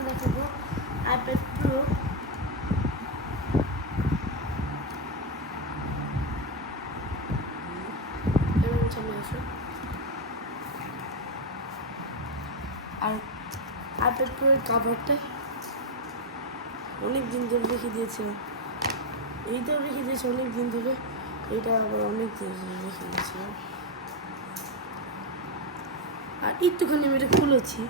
একটা দেখাবো iPad pro. সামনে আসো। আর আইপ্যাড প্রো এর কাভারটা অনেক দিন ধরে রেখে দিয়েছিলাম, এইটাও রেখে দিয়েছি অনেক দিন ধরে, এটা আবার অনেক দিন ধরে রেখে দিয়েছিলাম। আর একটুখানি আমি এটা খুলেছি,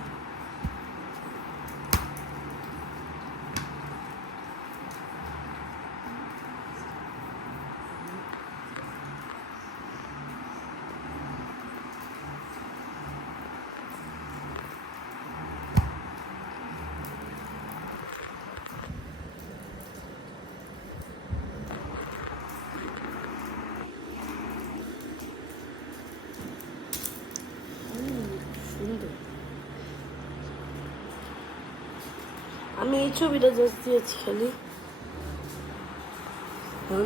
সুন্দর। আমি এই ছবিটা জাস্ট দিয়েছি খালি,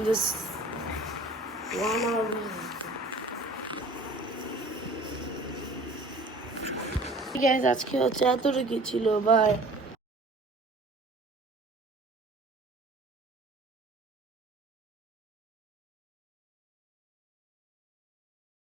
জাস্ট 1 hour। গাইজ আজকে হচ্ছে এতটুকু ছিল, বাই।